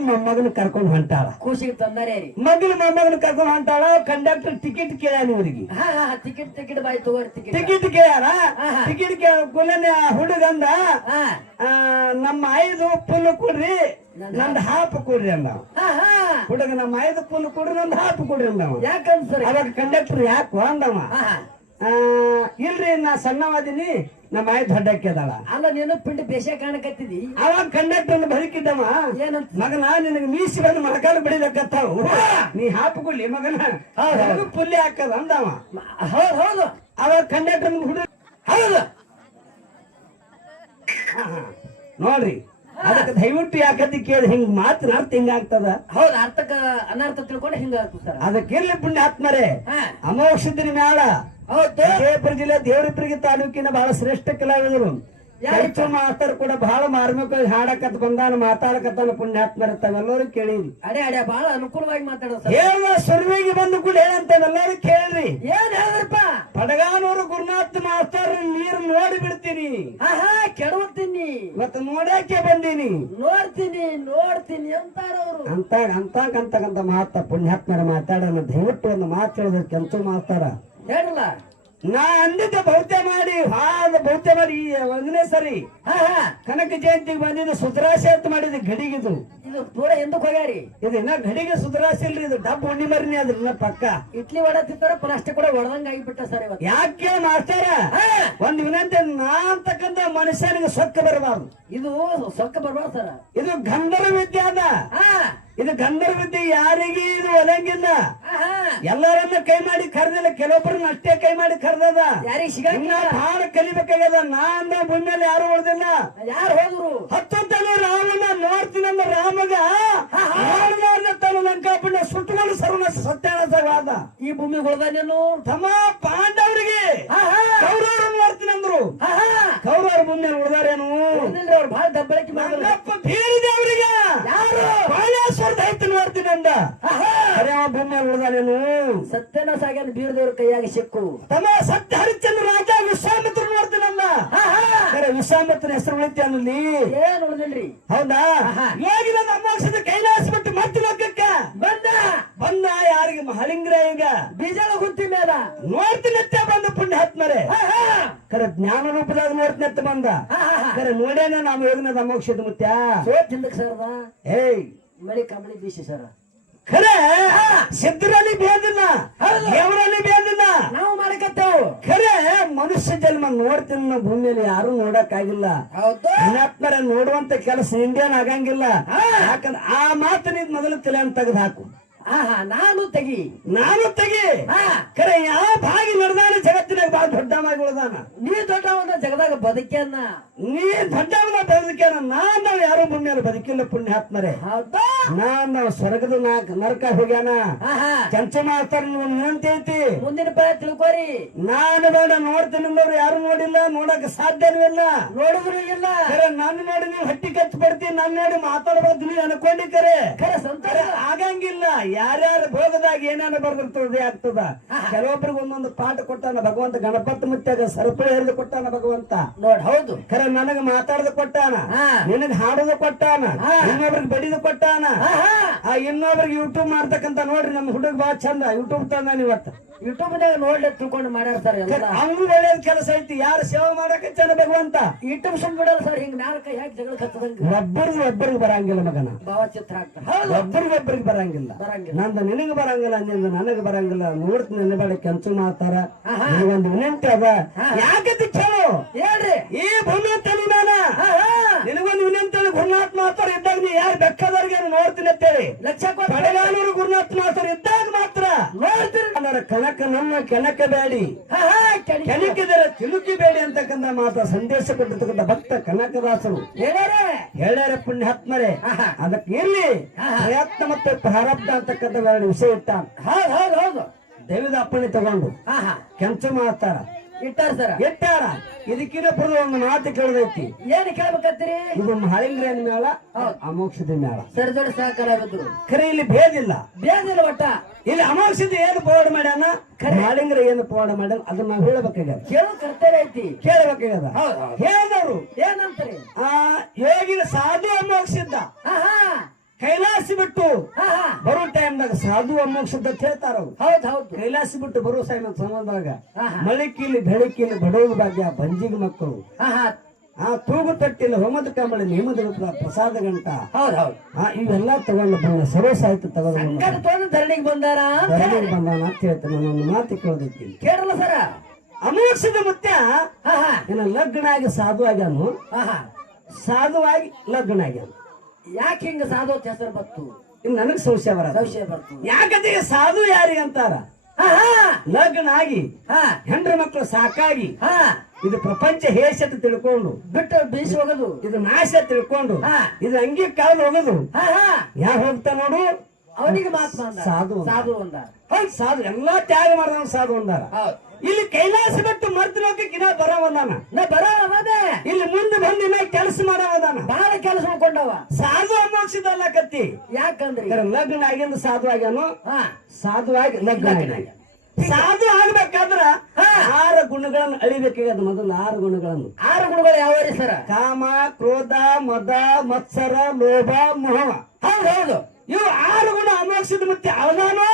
ಮೊಮ್ಮಗನ ಕರ್ಕೊಂಡ್ ಹೊಂಟಾಳ. ಖುಷಿಗೆ ತಂದಾರೆ ರೀ. ಮೊಮ್ಮಗನ ಕರ್ಕೊಂಡ್ ಹೊಂಟಾಳ. ಕಂಡಕ್ಟರ್ ಟಿಕೆಟ್ ಕೇಳ್ಯಾನ ಇವ್ರಿಗೆ. ಟಿಕೆಟ್ ಬಾಯ್ ತಗೋರಿ. ಟಿಕೆಟ್ ಕೇಳ್ಯಾರ. ಟಿಕೆಟ್ ಕೇಳ ಹುಡುಗಂದ ನಮ್ಮ 5 ಫುಲ್ ಕೊಡ್ರಿ, ನಂದು ಹಾಫ್ ಕೊಡ್ರಿ ಅಂದ. ಹುಡುಗ ನಮ್ಮ 5 ಫುಲ್ ಕೊಡ್ರಿ, ನಂದು ಹಾಫ್ ಕೊಡ್ರಿ ಅಂದವ. ಯಾಕಂದ್ರೆ ಅವಾಗ ಕಂಡಕ್ಟರ್ ಯಾಕು ಅಂದವ. ಇಲ್ರಿ ನಾ ಸಣ್ಣವಾದಿನಿ, ನಮ್ಮ 5 ದೊಡ್ಡಕ್ಕೆದಾಳ. ಅಲ್ಲ ನೀನು ಪಿಂಡಿ ಬೇಷ ಕಾಣಕತ್ತಿದಿ. ಅವಾಗ ಕಂಡಕ್ಟರ್ ಬದುಕಿದ್ದವ, ಏನಂತ ಮಗನ ನಿನಗೆ ಮೀಸಿ ಬಂದು ಮಳಕಾಲು ಬಡಿಲಕ್ಕತ್ತಾವು, ನೀ ಹಾಫ್ ಕೊಡ್ಲಿ ಮಗನ, ಪುಲ್ಯ ಹಾಕದ ಅಂದವ. ಹೌದು ಹೌದು. ಅವಾಗ ಕಂಡಕ್ಟರ್ ಹುಡುಗ ಹೌದು ನೋಡ್ರಿ. ಅದಕ್ಕೆ ದಯವಿಟ್ಟು ಯಾಕಂತ ಕೇಳಿ ಹಿಂಗ್ ಮಾತನಾಡ್ತ ಹಿಂಗಾಗ್ತದ. ಹೌದು, ಅರ್ಥಕ್ಕ ಅನರ್ಥ ತಿಳ್ಕೊಂಡು ಹಿಂಗ ಆಗ್ತದ. ಅದಕ್ಕೆ ಇರ್ಲಿ ಪುಣ್ಯಾತ್ಮರೇ. ಅಮೋಕ್ಷ ದಿನ ಮ್ಯಾಳ ವಿಜಯಪುರ ಜಿಲ್ಲೆ ದೇವರಿಪುರಿಗೆ ತಾಲೂಕಿನ ಬಹಳ ಶ್ರೇಷ್ಠ ಕಲಾವಿದರು ಮಾಸ್ತರ್ ಕೂಡ ಬಹಳ ಮಾರ್ಮಿಕವಾಗಿ ಹಾಡಕತ್ ಬಂದಾನ, ಮಾತಾಡಕತ್ತಾನ. ಪುಣ್ಯಾತ್ಮರ ತಾವೆಲ್ಲರೂ ಕೇಳಿರಿ. ಅಡೆ ಅಡೆ ಬಹಳ ಅನುಕೂಲವಾಗಿ ಮಾತಾಡೋದು. ಹೇಳುವ ಸುರ್ವಿಗೆ ಬಂದು ಕೂಡ ಹೇಳಂತಾವೆಲ್ಲರೂ ಕೇಳ್ರಿ. ಏನ್ ಹೇಳಿದ್ರಪ್ಪ? ಪಡಗಾನೂರು ಗುರುನಾಥ್ ಮಾಸ್ತರ್ ನೀರು ನೋಡಿ ಬಿಡ್ತೀನಿ, ಕೆಡವತ್ತೀನಿ, ಇವತ್ತು ನೋಡಕ್ಕೆ ಬಂದೀನಿ, ನೋಡ್ತೀನಿ ಅಂತಾರವ್ರು. ಅಂತಕ್ಕಂತ ಮಾತ ಪುಣ್ಯಾತ್ಮರ ಮಾತಾಡೋಣ. ದಯವಿಟ್ಟು ಒಂದು ಮಾತು ಹೇಳಿದ್ರೆ ಕೆಂಚು ಮಾಸ್ತಾರ ಹೇಳಲ್ಲ. ನಾ ಅಂದಿದ್ದ ಭೌತ್ಯ ಮಾಡಿ ಭೌತ್ಯ ಮಾಡಿ ಒಂದನೇ ಸರಿ ಕನಕ ಜಯಂತಿಗೆ ಬಂದಿದ್ದು ಸುಧರಾಶಿ ಅಂತ ಮಾಡಿದ ಗಡಿಗಿದು. ಇದು ಪೂರ ಎಂದಕ್ ಹೋಗ್ಯಾರಿ? ಇದು ಇನ್ನ ಗಡಿಗೆ ಸುಧರಾಶಿ ಇಲ್ರಿ, ಇದು ಡಬ್ ಉಣ್ಣಿ ಮರಿನಿ ಅದ್ರಿ ಇನ್ನ ಪಕ್ಕ. ಇಡ್ಲಿ ಹೊಡತಿತ್ತಾರ ಪ್ಲಾಸ್ಟಿಕ್ ಕೂಡ ಹೊಡೆದಂಗ ಆಗಿಬಿಟ್ಟ ಸರ್. ಇವತ್ತು ಯಾಕೆ ಮಾಸ್ತಾರ ಒಂದ್ ವಿನಂತಿ, ನಾ ಅಂತಕ್ಕಂತ ಮನುಷ್ಯನಿಗೆ ಸೊಕ್ಕ ಬರಬಾರ್ದು. ಇದು ಸೊಕ್ಕ ಬರಬಾರ್ದು ಸರ್. ಇದು ಗಂಧರ್ವ ವಿದ್ಯೆ ಅದ. ಇದು ಗಂಧರ್ವ ವಿದ್ಯೆ ಯಾರಿಗೆ ಇದು ಒಲಂಗಿಲ್ಲ. ಎಲ್ಲರನ್ನ ಕೈ ಮಾಡಿ ಕರೆದಿಲ್ಲ, ಕೆಲವೊಬ್ಬರನ್ನ ಅಷ್ಟೇ ಕೈ ಮಾಡಿ ಕರೆದದ. ಬಹಳ ಕಲಿಬೇಕಾಗ್ಯದ. ನಾ ಅಂದ ಭೂಮಿಯಲ್ಲಿ ಯಾರು ಉಳ್ದಿಲ್ಲ. ಯಾರು ಹೋದ್ರು? 10 ತನ ರಾಮನ ನೋಡ್ತೀನಂದ ರಾಮಗ ತನ್ನ ಲಂಕಾಪುಣ್ಯ ಸುಟ್ಟುಕೊಂಡು ಸರ್ವನಾಶ ಸತ್ಯಾನಾಶವಾದ. ಈ ಭೂಮಿ ಉಳ್ದಾನೇನು ತಮ್ಮ ಪಾಂಡವರಿಗೆ ಕೌರವರು ನೋಡ್ತೀನಂದ್ರು. ಕೌರವ್ರ ಭೂಮಿಯಲ್ಲಿ ಉಳ್ದಾರೇನು? ಅವ್ರು ಬಹಳ ದಬ್ಬಳಕೆ ಮಾಡಿದ್ರು. ಬೀರಿದವರಿಗೆ ಯಾರು ಬಾಳೇಶ್ವರ ದೈತ್ಯ ನೋಡ್ತೀನಂದ. ಅರೆ ಅವ ಭೂಮಿಯಾಗ ಉಳ್ದಾನೇನು ಸತ್ಯನ ಸಾಗ್ಯಾನ ಬೀರದವ್ರ ಕೈಯಾಗ ಸಿಕ್ಕು ತಮ್ಮ ಸತ್ಯ ಹರಿಶ್ಚಂದ್ರ ರಾಜ ವಿಶ್ವಾಮಿತ್ರ ನೋಡ್ತೀನಲ್ಲ ಅರೆ ವಿಶ್ವಾಮಿತ್ರ ಹೆಸರು ಉಳಿತಿ ಅನ್ನಲ್ಲಿ ಏನ್ ಉಳಿದಿಲ್ರಿ ಹೌದಾ ಯೋಗಿ ನನ್ನ ಅಮೋಕ್ಷದ ಕೈಲಾಸ ಬಿಟ್ಟು ಮತ್ತೆ ಲೋಕಕ್ಕೆ ಬಂದ ಯಾರಿಗೆ ಮಹಳಿಂಗ್ರ ಈಗ ಬೀಜಾಳ ಗುಂತಿ ಮೇಲ ನೋಡ್ತೀನತ್ತೆ ಬಂದ ಪುಣ್ಯ ಹತ್ಮರೆ ಕರೆ ಜ್ಞಾನ ರೂಪದಾಗ ನೋಡ್ತೀನತ್ತೆ ಬಂದ ಕರೆ ನೋಡೇನ ನಾವು ಯೋಗಿನದ ಅಮೋಕ್ಷದ ಮುತ್ಯ ಸೋತ್ ಹಿಂದಕ್ ಸರ್ದ ಏಯ್ ಮಳಿ ಕಂಬಳಿ ಬೀಸಿ ಸರ ಖರೆ ಸಿದ್ಧರಲ್ಲಿ ಬೇದಿಲ್ಲ ದೇವರಲ್ಲಿ ಬೇದಿಲ್ಲ ನಾವು ಮಾಡಕತ್ತೇವು ಖರೆ ಮನುಷ್ಯ ಜನ್ಮ ನೋಡ್ತೀನಿ ಭೂಮಿಯಲ್ಲಿ ಯಾರು ನೋಡಕ್ ಆಗಿಲ್ಲ ಅನಾತ್ಮರ ನೋಡುವಂತ ಕೆಲಸ ಇಂಡಿಯನ್ ಆಗಂಗಿಲ್ಲ ಯಾಕಂದ್ರೆ ಆ ಮಾತು ನೀನ್ ಮೊದಲು ತಲೆ ಅಂತ ತೆಗೆದು ಹಾಕು ನಾನು ತೆಗಿ ಖರೆ ಯಾವ ಭಾಗಿ ನಡೆದಾನ ಜಗತ್ತಿನಾಗ ಬಹಳ ದೊಡ್ಡವಾಗಿ ಉಳ್ದಾನ ನೀ ದೊಡ್ಡವನ ಜಗದಾಗ ಬದುಕ್ಯಾನ ನೀ ದೊಡ್ಡವನ ಬದುಕ್ಯಾನ ನಾವು ಯಾರು ಭೂಮಿಯಲ್ಲಿ ಬದುಕಿಲ್ಲ ಪುಣ್ಯಾತ್ಮರೇ ನಾವು ಸ್ವರ್ಗದ ನರಕ ಹೋಗ್ಯಾನ ಕೆಂಚ ಮಾಡ್ತಾರ ವಿನಂತಿ ಐತಿ ಮುಂದಿನ ಪದ ತಿಳ್ಕೋರಿ ನಾನು ಬೇಡ ನೋಡ್ತೀನಿ ಯಾರು ನೋಡಿಲ್ಲ ನೋಡಕ್ ಸಾಧ್ಯನೂ ಇಲ್ಲ ನೋಡಿದ್ರು ಇಲ್ಲ ನಾನು ನೋಡಿ ನೀವು ಹಟ್ಟಿ ಕಚ್ಚಿ ಬಿಡ್ತೀನಿ ನಾನು ನೋಡಿ ಮಾತಾಡ್ಬೋದು ನೀವು ಅನ್ಕೊಂಡಿ ಕರೆ ಸಂತಾರ ಆಗಂಗಿಲ್ಲ ಯಾರ್ಯಾರ ಭೋಗದಾಗ ಏನೇನು ಬರ್ದಿರ್ತದೆ ಆಗ್ತದ ಕೆಲವೊಬ್ರಿಗೆ ಒಂದೊಂದು ಪಾಠ ಕೊಟ್ಟಾನ ಭಗವಂತ ಗಣಪತಿ ಮುತ್ಯಾಗ ಸರಪಳಿ ಹರಿದು ಕೊಟ್ಟಾನ ಭಗವಂತ ನೋಡ್ ಹೌದು ಖರೆ ನನಗ ಮಾತಾಡದು ಕೊಟ್ಟಾನ ನಿನಗ್ ಹಾಡೋದು ಕೊಟ್ಟಾನ ಇನ್ನೊಬ್ರಿಗೆ ಬಡಿದು ಕೊಟ್ಟಾನ ಇನ್ನೊಬ್ರಿಗೆ ಯೂಟ್ಯೂಬ್ ಮಾಡ್ತಕ್ಕಂತ ನೋಡ್ರಿ ನಮ್ ಹುಡುಗ ಬಾಳ ಚಂದ ಯೂಟ್ಯೂಬ್ ತಂದಾನ ಇವತ್ತು ಯೂಟ್ಯೂಬ್ ನೋಡ್ಲಿ ತಿಳ್ಕೊಂಡು ಮಾಡ್ಯಾರ ಅವ್ನು ಒಳ್ಳೇದ್ ಕೆಲಸ ಐತಿ ಯಾರು ಸೇವೆ ಮಾಡಕತ್ತಾನ ಭಗವಂತ ಯೂಟ್ಯೂಬ್ ಸುಮ್ ಬಿಡಲ್ಲ ಸರ್ ಹಿಂಗ್ ನಾಲ್ಕ ಯಾಕೆ ಜಗಳ ಹತ್ತದಂಗ ಒಬ್ಬರಿಗೆ ಬರಂಗಿಲ್ಲ ಮಗನ ಭಾವಚಿತ್ರ ಒಬ್ಬರಿಗೆ ಬರಂಗಿಲ್ಲ ನಂದು ನಿನಗ ಬರಂಗಿಲ್ಲ ನಿಂದು ನನಗ ಬರಂಗಿಲ್ಲ ನೋಡ್ತೀನಿ ನೆನಬೇಡ ಕೆಂಚು ಮಾಡ್ತಾರ ಒಂದು ವಿನಂತಿ ಅದ ಯಾಕಂತ ಕೇಳು ಹೇಳ್ರಿ ಈ ಭೂಮಿ ತಲಿಮಾನ ನಿನಗೊಂದು ವಿನಂತಿ ಗುರುನಾಥ್ ಮಾತಾರ ಇದ್ದಾಗ ನೀ ಯಾರು ಬೆಕ್ಕದವ್ರಿಗೆ ನೋಡ್ತೀನಿ ಅಂತೇಳಿ ಲಕ್ಷ ಪಡೆಗಾಲೂರು ಗುರುನಾಥ್ ಮಾತಾರ ಇದ್ದಾಗ ಮಾತ್ರ ನೋಡ್ತೀನಿ ಕನಕ ನಮ್ಮ ಕೆನಕ ಬೇಡಿ ಕೆನಕಿದರೆ ತಿಳುಕಿ ಬೇಡಿ ಅಂತಕ್ಕಂಥ ಮಾತ ಸಂದೇಶ ಕೊಟ್ಟಿರ್ತಕ್ಕಂಥ ಭಕ್ತ ಕನಕದಾಸರು ಹೇಳ್ಯಾರ ಪುಣ್ಯಾತ್ಮರೇ ಅದಕ್ಕೆ ಇಲ್ಲಿ ಪ್ರಯತ್ನ ಮತ್ತು ಪ್ರಾರಬ್ಧ ಅಂತಕ್ಕಂಥ ವಿಷಯ ಇಟ್ಟ ಹೌದು ದೈವದ ಅಪ್ಪಣೆ ತಗೊಂಡು ಕೆಂಚು ಮಾಡ್ತಾರ ಇಟ್ಟಾರ ಇದಕ್ಕಿನ ಪುರದ ಒಂದು ಮಾತು ಕೇಳದೈತಿ ಏನ್ ಕೇಳ್ಬೇಕತ್ತೀರಿ ಇದು ಮಹಳಿಂಗ್ರೇನ್ ಮೇಳ ಅಮೋಕ್ಷದ ಮೇಳ ಸರಿ ದೊಡ್ಡ ಸಹಕಾರ ಖರೆ ಇಲ್ಲಿ ಭೇದಿಲ್ಲ ಒಟ್ಟ ಇಲ್ಲಿ ಅಮೋಕ್ಷದ ಏನು ಪೋವಾಡ ಮಾಡ್ಯಾನ ಮಹಳಿಂಗ್ರ ಏನು ಪೋವಾಡ ಮಾಡ್ಯಾನ ಅದನ್ನ ನಾವು ಹೇಳಬೇಕಾಗ್ಯದ ಕೇಳೋ ಕರ್ತವ್ಯ ಐತಿ ಕೇಳಬೇಕಾಗ್ಯದ ಹೇಳಿದವರು ಏನಂತಾರೆ ಯೋಗಿನ ಸಾಧು ಅಮೋಕ್ಷಿದ್ದ ಕೈಲಾಸ ಬಿಟ್ಟು ಬರೋ ಟೈಮ್ದಾಗ ಸಾಧು ಅಮೋಕ್ಷದ ಹೇಳ್ತಾರ ಹೌದು ಕೈಲಾಸ ಬಿಟ್ಟು ಬರೋ ಸಂಬಂಧದಾಗ ಮಳಿಕಿಲಿ ಬೆಳಕಿಲಿ ಬಡವ ಭಾಗ್ಯ ಬಂಜಿಗೆ ಮಕ್ಕಳು ತೂಗು ತಟ್ಟಿಲ್ಲ ಹೋಮದ ಕಂಬಳಿ ನೇಮದ ಪ್ರಸಾದ ಗಂಟ ಇವೆಲ್ಲ ತಗೊಂಡು ಬಂದ ಸರ್ವ ಸಾಹಿತ್ಯ ತಗೊಂಡು ಧರಣಿಗೆ ಬಂದಾನ ಅಂತ ಹೇಳ್ತಾನೆ ನನ್ನ ಮಾತು ಕೇಳದೈತಿ ಕೇಳಲ್ಲ ಸರ ಅಮೋಕ್ಷದ ಮುತ್ಯ ಏನ ಲಗ್ನ ಆಗಿ ಸಾಧು ಆಗ್ಯಾನು ಸಾಧುವಾಗಿ ಲಗ್ನ ಆಗ್ಯಾನು ಯಾಕೆ ಹಿಂಗ ಸಾಧು ಹೆಸರು ಬತ್ತು ನನಗ್ ಸಂಶಯ ಬರ್ತು ಯಾಕಂದ್ರೆ ಸಾಧು ಯಾರಿಗೆ ಅಂತಾರ ಲಗ್ನ ಆಗಿ ಹೆಂಡ್ರ ಮಕ್ಕಳು ಸಾಕಾಗಿ ಇದು ಪ್ರಪಂಚ ಹೇಷ ಅಂತ ತಿಳ್ಕೊಂಡು ಬಿಟ್ಟು ಬೀಸಿ ಹೋಗೋದು ಇದು ನಾಶ ತಿಳ್ಕೊಂಡು ಇದು ಅಂಗಿ ಕಾಲು ಹೋಗೋದು ಯಾರು ಹೋಗ್ತಾ ನೋಡು ಅವನಿಗೆ ಮಾತು ಸಾಧು ಅಂದ ಸಾಧು ಎಲ್ಲಾ ತ್ಯಾಗ ಮಾಡಿದ ಸಾಧು ಅಂದಾರ ಇಲ್ಲಿ ಕೈಲಾಸ ಬಿಟ್ಟು ಮರ್ತ ಲೋಕಕ್ಕೆ ಬರವದಾನ ಇಲ್ಲಿ ಮುಂದೆ ಬಂದು ಇನ್ನ ಕೆಲಸ ಮಾಡವದಾನ ಬಹಳ ಕೆಲಸ ಮಾಡ್ಕೊಂಡವ ಸಾಧು ಅಮೋಕ್ಷದಲ್ಲ ಕತ್ತಿ ಯಾಕಂದ್ರೆ ಲಗ್ನ ಆಗಿಂದ ಸಾಧು ಆಗ್ಯಾನು ಸಾಧುವಾಗಿ ಲಗ್ನ ಆಗ್ಯಾನ ಸಾಧು ಆಗ್ಬೇಕಾದ್ರ 6 ಗುಣಗಳನ್ನು ಅಳಿಬೇಕಾಗ್ಯದ ಮೊದಲು 6 ಗುಣಗಳನ್ನು 6 ಗುಣಗಳು ಯಾವ ಸರ ಕಾಮ ಕ್ರೋಧ ಮದ ಮತ್ಸರ ಲೋಭ ಮೋಹ ಹೌದು ಇವು 6 ಗುಣ ಅಮೋಕ್ಷದ ಮತ್ತೆ ಅವನಾನು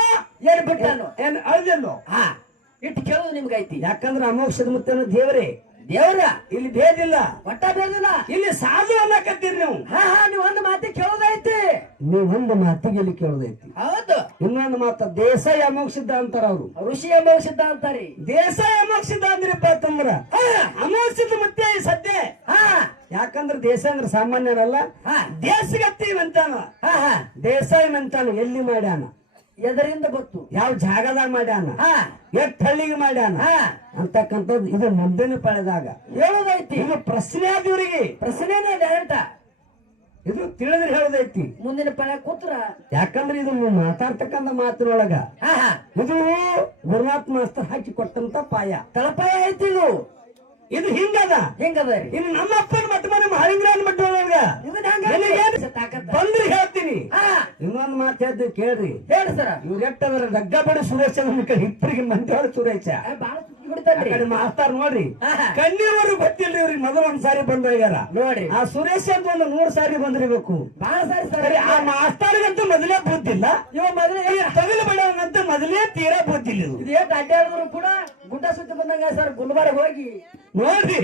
ಏನ್ ಬಿಟ್ಟಾನು ಏನ್ ಅಳ್ದೆಲ್ಲೋ ಇಟ್ಟು ಕೇಳೋದು ನಿಮ್ಗೈತಿ ಯಾಕಂದ್ರೆ ಅಮೋಕ್ಷದ ಮುತ್ತನ ದೇವರೇ ದೇವ್ರ ಇಲ್ಲಿ ಭೇದಿಲ್ಲ ಒಟ್ಟ ಬೇದಿಲ್ಲ ಇಲ್ಲಿ ಸಾಧು ಅನ್ನಕತ್ತೀರಿ ನೀವು ನೀವು ಒಂದು ಮಾತಿ ಕೇಳೋದೈತಿ ನೀವು ಒಂದು ಮಾತಿಗೆ ಇಲ್ಲಿ ಕೇಳೋದೈತಿ ಹೌದು ಇನ್ನೊಂದು ಮಾತ ದೇಸಾಯಿ ಅಮೋಕ್ಷಿದ್ದ ಅಂತಾರ ಅವ್ರು ಋಷಿ ಅಮೋಕ್ಷಿದ್ದ ಅಂತಾರಿ ದೇಸಾಯಿ ಅಮೋಕ್ಷಿದ್ದ ಅಂದ್ರಪ್ಪ ಅಂತಂದ್ರ ಅಮೋಕ್ಷದ ಮತ್ತೆ ಸದ್ಯ ಯಾಕಂದ್ರೆ ದೇಶ ಅಂದ್ರೆ ಸಾಮಾನ್ಯರಲ್ಲ ದೇಶಗತ್ತಿ ಅಂತಾನ ದೇಸಾಯಿ ಅಂತಾನ ಎಲ್ಲಿ ಮಾಡ್ಯಾನ ಎದರಿಂದ ಗೊತ್ತು ಯಾವ ಜಾಗದಾಗ ಮಾಡ್ಯಾನ ಎಷ್ಟ್ ಹಳ್ಳಿಗೆ ಮಾಡ್ಯಾನ ಅಂತಕ್ಕಂಥದ್ದು ಇದು ಮುಂದಿನ ಪಳೆದಾಗ ಹೇಳೋದೈತಿ ಇದು ಪ್ರಶ್ನೆ ಆದ ಇವ್ರಿಗೆ ಪ್ರಶ್ನೆನೇ ಡೈರೆಕ್ಟ್ ಇದು ತಿಳಿದ್ರೆ ಹೇಳೋದೈತಿ ಮುಂದಿನ ಪಳೆ ಕೂತ್ರ ಯಾಕಂದ್ರೆ ಇದು ಮಾತಾಡ್ತಕ್ಕಂಥ ಮಾತಿನೊಳಗ ಇದು ಗುರುನಾಥ್ ಮಾಸ್ತರ್ ಹಾಕಿ ಕೊಟ್ಟಂತ ಪಾಯ ತಳಪಾಯ ಐತಿ ಇದು ಹಿಂಗದ ಇನ್ನು ನಮ್ಮ ಅಪ್ಪನ ಮಟ್ಟ ಮನೆ ಮಹಳಿಂಗ್ರಾನ್ ಮಟ್ಟ ಬಂದ್ರೆ ಹೇಳ್ತೀನಿ ಹಾ ಇನ್ನೊಂದ್ ಮಾತು ಹೇಳ್ತೀವಿ ಕೇಳ್ರಿ. ಹೇಳಿ ಸರ. ಇವ್ರ ಎಟ್ಟದ್ರ ರಗ್ಗಬಡಿ ಸುರೇಶ ಇಬ್ಬರಿಗೆ ಮಂದಿಯವ್ರ ಸುರೇಶ ಬಾಳ ಸುತ್ತಿ ಬಿಡ್ತಾನ್ರಿ. ಕಡೆ ಮಾಸ್ತಾರ ನೋಡ್ರಿ ಕಣ್ಣೀರ್ವರೆಗೂ ಗೊತ್ತಿಲ್ರಿ ಇವ್ರಿಗೆ ಮೊದಲು ಒಂದ್ ಸಾರಿ ಬಂದ್ ಹೋಗ್ಯಾರ ನೋಡ್ರಿ ಆ ಸುರೇಶ್ ಅಂತ ಒಂದು 100 ಸಾರಿ ಬಂದಿರ್ಬೇಕು. ಬಾಳ ಸಾರಿ ಸರ್. ಸರಿ ಆ ಮಾಸ್ತಾರಿಗಂತೂ ಮೊದಲೇ ಬುದ್ಧಿಲ್ಲ, ಇವ ಮೊದಲೇ ತಗಲು ಬಡವನಂತ ಮೊದಲೇ ತೀರಾ ಬುದ್ಧಿಲ್ಲ. ಇದು ಏಟ್ ಅಡ್ಡಾಡಿದ್ರು ಕೂಡ ಗುಡ್ಡ ಸುತ್ತಿ ಬಂದಂಗ ಸರ್ ಗುಲ್ಬರ್ಗ ಹೋಗಿ ನೋಡ್ರಿ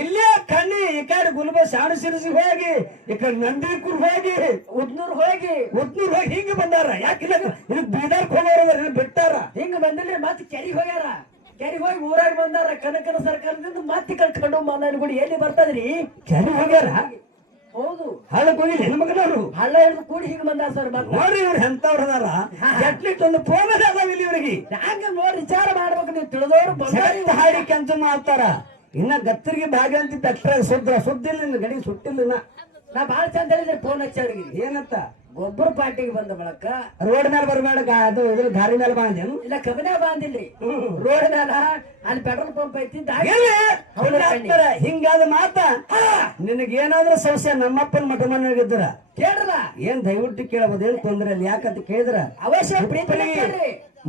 ಇಲ್ಲೇ ಕಣ್ಣಿ ಈ ಕಡೆ ಗುಲ್ಬ ಶಾಣು ಶಿರಸಿ ಹೋಗಿ ಈ ಕಡೆ ನಂದಿಕೂರ್ ಹೋಗಿ ಉದ್ನೂರ್ ಹೋಗಿ ಹಿಂಗ ಬಂದಾರ. ಯಾಕಿಲ್ಲ ಇದು ಬೀದರ್ಕ್ ಹೋಗೋರ ಬಿಟ್ಟಾರ. ಹಿಂಗ ಬಂದಿಲ್ರಿ ಮತ್ ಕೆರಿಗೆ ಹೋಗ್ಯಾರ. ಕೆರಿಗೆ ಹೋಗಿ ಊರಾಗ ಬಂದಾರ. ಕನಕನ ಸರ್ಕಾರದಿಂದ ಮತ್ತೆ ಕರ್ಕೊಂಡು ಮಾಲನ್ ಗುಡಿ ಎಲ್ಲಿ ಬರ್ತದ್ರಿ ಕೆರೆ ಹೋಗ್ಯಾರ. ಹೌದು ಹಳ್ಳಕ್ ಹೋಗಿಲ್ಲ ಹೆಣ್ಮಗನವ್ರು ಹಳ್ಳ ಹಿಡಿದು ಕೂಡಿ ಹಿಂಗ ಬಂದಾರ ಸರ್. ನೋಡ್ರಿ ಇವ್ರು ಎಂತವ್ರ ಅದಾರ. ಎಟ್ಲಿಟ್ ಒಂದು ಫೋನ್ ಅದಾವ ಇಲ್ಲಿ ಇವ್ರಿಗೆ. ಹಂಗ ನೋಡಿ ವಿಚಾರ ಮಾಡ್ಬೇಕು. ನೀವು ತಿಳಿದವರು ಬಂದಾರಿ ಹಾಡಿ ಕೆಂಚ ಮಾಡ್ತಾರ. ಇನ್ನ ಗತ್ತರಿಗೆ ಭಾಗ ಅಂತ ಬೆಟ್ಟ ಸುದ್ದಿಲ್ಲ ನಿನ್ನ ಗಡಿ ಸುಟ್ಟಿಲ್ಲ. ನಾ ಬಾಳ ಚಂದ ಹೇಳಿದ್ರೆ ಫೋನ್ ಹಚ್ಚವ್ರಿಗೆ ಏನಂತ ಗೊಬ್ಬರ ಪಾರ್ಟಿಗೆ ಬಂದ ಬಳಕ ರೋಡ್ ಮೇಲೆ ಬರ್ಬೇಡ ಅದು ಇದ್ರ ಗಾಡಿ ಮೇಲೆ ಬಂದೇನು ಇಲ್ಲ ಕಬಿನ ಬಂದಿಲ್ರಿ. ರೋಡ್ ಮೇಲೆ ಅಲ್ಲಿ ಪೆಟ್ರೋಲ್ ಪಂಪ್ ಐತಿ ಹಿಂಗಾದ ಮಾತ ನಿನಗೇನಾದ್ರೂ ಸಮಸ್ಯೆ ನಮ್ಮಪ್ಪನ ಮಠ ಮನೆಯಾಗಿದ್ದರ ಕೇಳ್ರಲ್ಲ ಏನ್ ದಯವಿಟ್ಟು ಕೇಳಬಹುದು. ಏನ್ ತೊಂದ್ರೆ ಇಲ್ಲ. ಯಾಕಂತ ಕೇಳಿದ್ರ ಅವಶ್ಯ ಪ್ರೀತಿ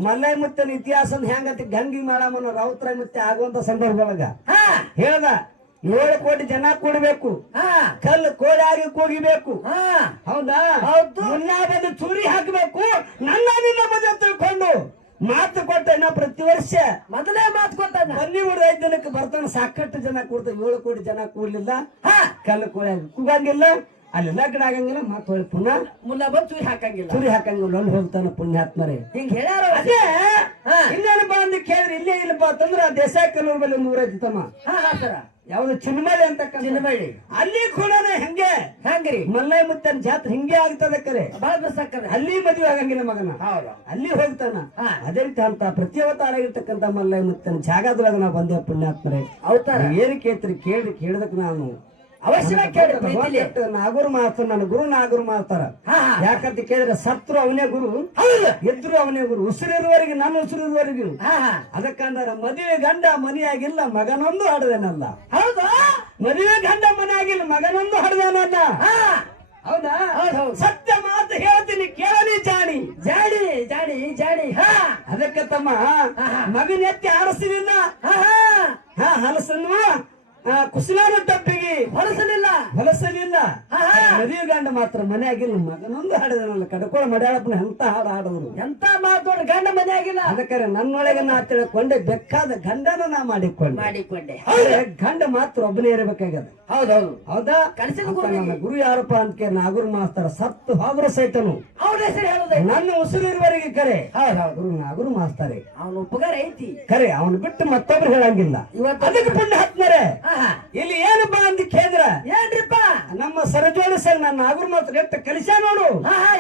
ಮಲ್ಲೈ ಮುತ್ತನ ಇತಿಹಾಸ ಹೆಂಗತಿ ಗಂಗಿ ಮಾಡಮ್ಮನ ರಾವುತರಾಯ ಮುತ್ತೆ ಆಗುವಂತ ಸಂದರ್ಭ ಒಳಗ ಹೇಳ್ದ 7 ಕೋಟಿ ಜನ ಕೂಡಬೇಕು, ಕಲ್ಲು ಕೋಳಿ ಕೂಗಿಬೇಕು. ಹೌದಾ? ಮುನ್ನ ಬಂದು ಚೂರಿ ಹಾಕಬೇಕು. ನನ್ನ ನಿನ್ನ ಮದುವೆ ತಿಳ್ಕೊಂಡು ಮಾತು ಕೊಟ್ಟ ಇನ್ನ ಪ್ರತಿ ವರ್ಷ ಮೊದಲೇ ಮಾತು ಕೊಟ್ಟ ಬನ್ನಿ 5 ದಿನಕ್ಕೆ ಬರ್ತಾನೆ. ಸಾಕಷ್ಟು ಜನ ಕೂಡ್ತಾರೆ. 7 ಕೋಟಿ ಜನ ಕೂಡ್ಲಿಲ್ಲ. ಕಲ್ಲು ಕೋಳಿ ಕೂಗಂಗಿಲ್ಲ, ಅಲ್ಲಿ ಲಗ್ನ ಆಗಂಗಿಲ್ಲ. ಮತ್ತೆ ಪುನಃ ಮುನ್ನ ಬಂದು ಚೂರಿ ಹಾಕಂಗಿಲ್ಲ. ಅಲ್ಲಿ ಹೋಗ್ತಾನ ಪುಣ್ಯಾತ್ಮರೇ. ಹಿಂಗ ಹೇಳ್ಯಾರ. ಅದೇ ಇನ್ನೇನಪ್ಪ ಅಂದ್ ಕೇಳ್ರಿ. ಇಲ್ಲೇ ಇಲ್ಲಪ್ಪ ಅಂತಂದ್ರ ದೇಸಾಯಿ ಕಲ್ಲೂರ್ ಬಲ್ಲಿ ಒಂದು ಊರೈತಿ ತಮ್ಮ. ಯಾವ್ದು ಚಿನ್ನಮಳ್ಳಿ ಅಂತ. ಚಿನ್ನಮಳ್ಳಿ ಅಲ್ಲಿ ಕೂಡ ಹೆಂಗ್ರಿ ಮಲ್ಲೈ ಮುತ್ತನ ಜಾತ್ರೆ ಹಿಂಗೆ ಆಗ್ತದ ಕರೆ. ಬಾಳ ಬೆಸ್ತಾಕದ. ಅಲ್ಲಿ ಮದುವೆ ಆಗಂಗಿಲ್ಲ ಮಗನ. ಅಲ್ಲಿ ಹೋಗ್ತಾನ. ಅದೇ ರೀತಿ ಅಂತ ಪ್ರತಿಯವತಾರ ಇರ್ತಕ್ಕಂಥ ಮಲ್ಲೈ ಮುತ್ತನ ಜಾಗದೊಳಗ ನಾವು ಬಂದೇವ ಪುಣ್ಯಾತ್ಮರೇ. ಏನ್ ಕೇಳ್ತೀರಿ ಕೇಳ್ರಿ. ಕೇಳಿದಕ್ ನಾನು ಅವಶ್ಯ ಕೇಳಿ ನಾಗೂರ್ ಮಾಸ್ತರ ನನ್ನ ಗುರು ನಾಗೂರ್ ಮಾಸ್ತರ. ಯಾಕಂತ ಕೇಳಿದ್ರೆ ಸತ್ರು ಅವನೇ ಗುರು, ಎದ್ರು ಅವನೇ ಗುರು. ಉಸಿರಿರುವವರೆಗೆ ನನ್ನ ಉಸಿರಿರುವವರೆಗೂ. ಅದಕ್ಕಂದ್ರೆ ಮದುವೆ ಗಂಡ ಮನೆಯಾಗಿಲ್ಲ ಮಗನೊಂದು ಹಡದೇನಲ್ಲ. ಹೌದಾ? ಮದುವೆ ಗಂಡ ಮನೆಯಾಗಿಲ್ಲ ಮಗನೊಂದು ಹಡದೇನಲ್ಲ. ಹೌದಾ? ಸತ್ಯ ಮಾತು ಹೇಳ್ತೀನಿ ಕೇಳಲಿ ಜಾಣಿ ಜಾಡಿ ಜಾಡಿ ಜಾಡಿ. ಅದಕ್ಕೆ ತಮ್ಮ ಮಗನ ಎತ್ತಿ ಆರಿಸಲಿಲ್ಲ. ಹಲಸನ್ನು ಕುಸಿಲಾನ ಟಪ್ಪಿಗೆ ಹೊಲಸಲಿಲ್ಲ. ಮದುವೆ ಗಂಡ ಮಾತ್ರ ಮನೆಯಾಗಿಲ್ಲ ಮಗನೊಂದು ಹಾಡಿದನಲ್ಲ. ಕಡ್ಕೊಳ ಮಡ್ಯಾಳಪ್ಪನ ಎಂತ ಹಾಡು ಹಾಡಿದ್ರು. ಎಂತ ಮಾತು ಗಂಡ ಮನೆಯಾಗಿಲ್ಲ. ಅದಕ್ಕೆ ನನ್ನೊಳಗೆ ನಾ ತಿಳ್ಕೊಂಡೆ ಬೇಕಾದ ಗಂಡನ ನಾ ಮಾಡಿಕೊಂಡೆ. ಗಂಡ ಮಾತ್ರ ಒಬ್ಬನೇ ಇರಬೇಕಾಗ್ಯದ. ಹೌದೌದು. ಹೌದಾ? ನನ್ನ ಗುರು ಯಾರಪ್ಪ ಅಂತ ನಾಗೂರ್ ಮಾಸ್ತರ ಸತ್ತು ಹೋದ್ರ ಸೈತನು ಅವ್ರ ಹೆಸರು ಹೇಳುದ ನನ್ನ ಉಸಿರಿರುವವರೆಗೆ ಕರೆ. ಗುರು ನಾಗೂರ್ ಮಾಸ್ತಾರೆ ಅವನ ಉಪಕಾರ ಐತಿ ಕರೆ. ಅವನು ಬಿಟ್ಟು ಮತ್ತೊಬ್ರು ಹೇಳಂಗಿಲ್ಲ. ಅದಕ್ಕೆ ಪುಣ್ಯ ಹತ್ತಾರೆ. ಇಲ್ಲಿ ಏನಪ್ಪಾ ಅಂತ ಕೇಳಿದ್ರ ಏನ್ರಿಪ್ಪ ನಮ್ಮ ಸರಜೋಳ ಸರ್ ನನ್ನ ನಾಗೂರ್ ಮಾತ್ರ ಎಷ್ಟು ಕಲಿಸ ನೋಡು.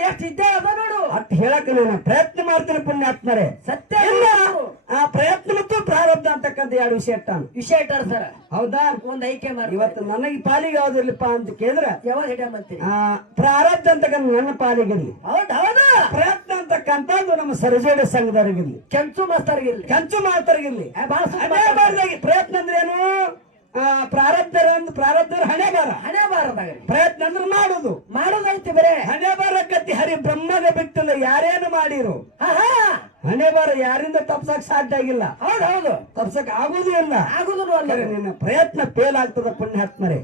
ಎಷ್ಟು ಇದ್ದೇ ಅದ ನೋಡು. ಅಟ್ ಹೇಳಕ್ ನಾನು ಪ್ರಯತ್ನ ಮಾಡ್ತೀನಿ ಪುಣ್ಯಾತ್ಮರೇ. ಸತ್ಯ ಇಲ್ಲ ಆ ಪ್ರಯತ್ನ ಮತ್ತು ಪ್ರಾರಬ್ಧ ಅಂತಕ್ಕಂಥ 2 ವಿಷಯ ಇಟ್ಟಾರ ಸರ್. ಹೌದಾ? ಒಂದ್ ಐಕ್ಯ ಮಾಡಿ ಇವತ್ತು ನನಗೆ ಪಾಲಿಗೆ ಯಾವ್ದಿಲ್ಲಪ್ಪ ಅಂತ ಕೇಳಿದ್ರ ಯಾವಾಗ ಹಿಡಿಯಂತೀರಿ. ಪ್ರಾರಬ್ಧ ಅಂತಕ್ಕಂಥ ನನ್ನ ಪಾಲಿಗಿರ್ಲಿ. ಹೌದಾ? ಪ್ರಯತ್ನ ಅಂತಕ್ಕಂಥದ್ದು ನಮ್ಮ ಸರಜೋಳ ಸಂಘದವರಿಗಿರ್ಲಿ, ಕೆಂಚು ಮಾಸ್ತರ್ಗಿರ್ಲಿ, ಕಂಚು ಮಾಸ್ತರಿಗಿರ್ಲಿ. ಪ್ರಯತ್ನ ಅಂದ್ರೆ ಏನು? ಪ್ರಾರಬ್ಧರ ಹಣೆ ಬಾರದಾಗ ಪ್ರಯತ್ನ ಅಂದ್ರೆ ಮಾಡೋದೈತಿ. ಬರೇ ಹಣೆ ಬಾರ ಕತ್ತಿ ಹರಿ ಬ್ರಹ್ಮಗ ಬಿಟ್ಟಿಲ್ಲ ಯಾರೇನು ಮಾಡಿರು. ಹಣೆ ಬಾರ ಯಾರಿಂದ ತಪ್ಸಕ್ ಸಾಧ್ಯ ಆಗಿಲ್ಲ. ಹೌದು ತಪ್ಸಕ್ ಆಗುದು ಇಲ್ಲ. ನಿನ್ನ ಪ್ರಯತ್ನ ಫೇಲ್ ಆಗ್ತದ ಪುಣ್ಯಾತ್ಮರೇ.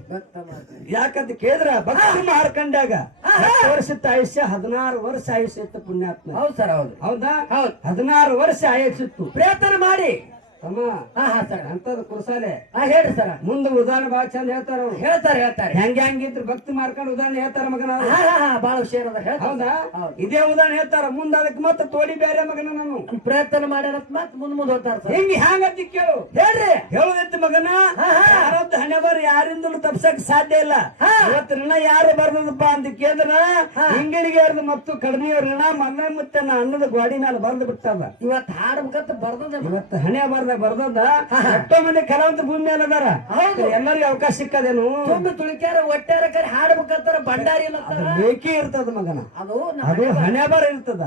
ಯಾಕಂತ ಕೇಳಿದ್ರ ಭಕ್ತಿ ಮಾರ್ಕಂಡಾಗ 10 ವರ್ಷದ ಆಯುಷ್ಯ 16 ವರ್ಷ ಆಯುಷ್ಯ ಇತ್ತು ಪುಣ್ಯಾತ್ಮ. ಹೌದು ಸರ್. ಹೌದಾ? 16 ವರ್ಷ ಆಯುಷ್ಯ ಇತ್ತು. ಪ್ರಯತ್ನ ಮಾಡಿ ಅಂತದ್ ಕುರ್ಸಾಲೆ ಹೇಳ್ರಿ ಸರ್. ಮುಂದೆ ಉದಾಹರಣೆ ಬಾಳ ಚಂದ ಹೇಳ್ತಾರ. ಹೇಳ್ತಾರೆ ಹೆಂಗಿದ್ರು ಭಕ್ತಿ ಮಾಡ್ಕೊಂಡು ಉದಾಹರಣೆ ಹೇಳ್ತಾರ ಮಗನ. ಬಾಳ ವಿಷಯ ಹೌದಾ? ಇದೇ ಉದಾಹರಣೆ ಹೇಳ್ತಾರ. ಮುಂದೆ ಅದಕ್ಕೆ ಮತ್ತೆ ತೋಡಿ ಬೇರೆ ಮಗನ ನಾನು ಪ್ರಯತ್ನ ಮಾಡ್ಯಾರ ಮತ್ ಮುಂದ್ ಹೋಗ್ತಾರ. ಹಿಂಗ ಹ್ಯಾಂಗತಿ ಕೇಳು ಹೇಳ್ರಿ. ಹೇಳುದೈತಿ ಮಗನ. ಯಾರದ್ದು ಹಣೆಬಾರ ಯಾರಿಂದಲೂ ತಪ್ಸಕ್ ಸಾಧ್ಯ ಇಲ್ಲ. ಇವತ್ತು ಋಣ ಯಾರು ಬರ್ದದಪ್ಪ ಅಂತ ಕೇಳಿದ್ರ ಹಿಂಗಡಿಗೆ ಮತ್ತು ಕಡಿಮೆಯವ್ರ ಋಣ ಮನ್ನ ಮತ್ತೆ ಅನ್ನದ ಗೋಡಿ ಮೇಲೆ ಬರ್ದು ಬಿಟ್ಟದ. ಇವತ್ತು ಹಾಡ್ಬೇಕಂತ ಬರ್ದದ. ಇವತ್ತು ಹಣೆ ಬರ್ದದ. ಎಷ್ಟೋ ಮಂದಿ ಕಲಾವಂತ ಭೂಮಿ ಮೇಲೆ ಅದಾರ. ಎಲ್ಲರಿಗೂ ಅವಕಾಶ ಸಿಕ್ಕದೇನು? ತುಂಬಿ ತುಳಿಕ್ಯಾರ ಒಟ್ಟಾರ ಕರೆ ಹಾಡ್ಬೇಕಂತಾರ. ಭಂಡಾರಿ ಬೇಕೇ ಇರ್ತದ ಮಗನ. ಅದು ಹಣೆ ಬಾರ ಇರ್ತದ.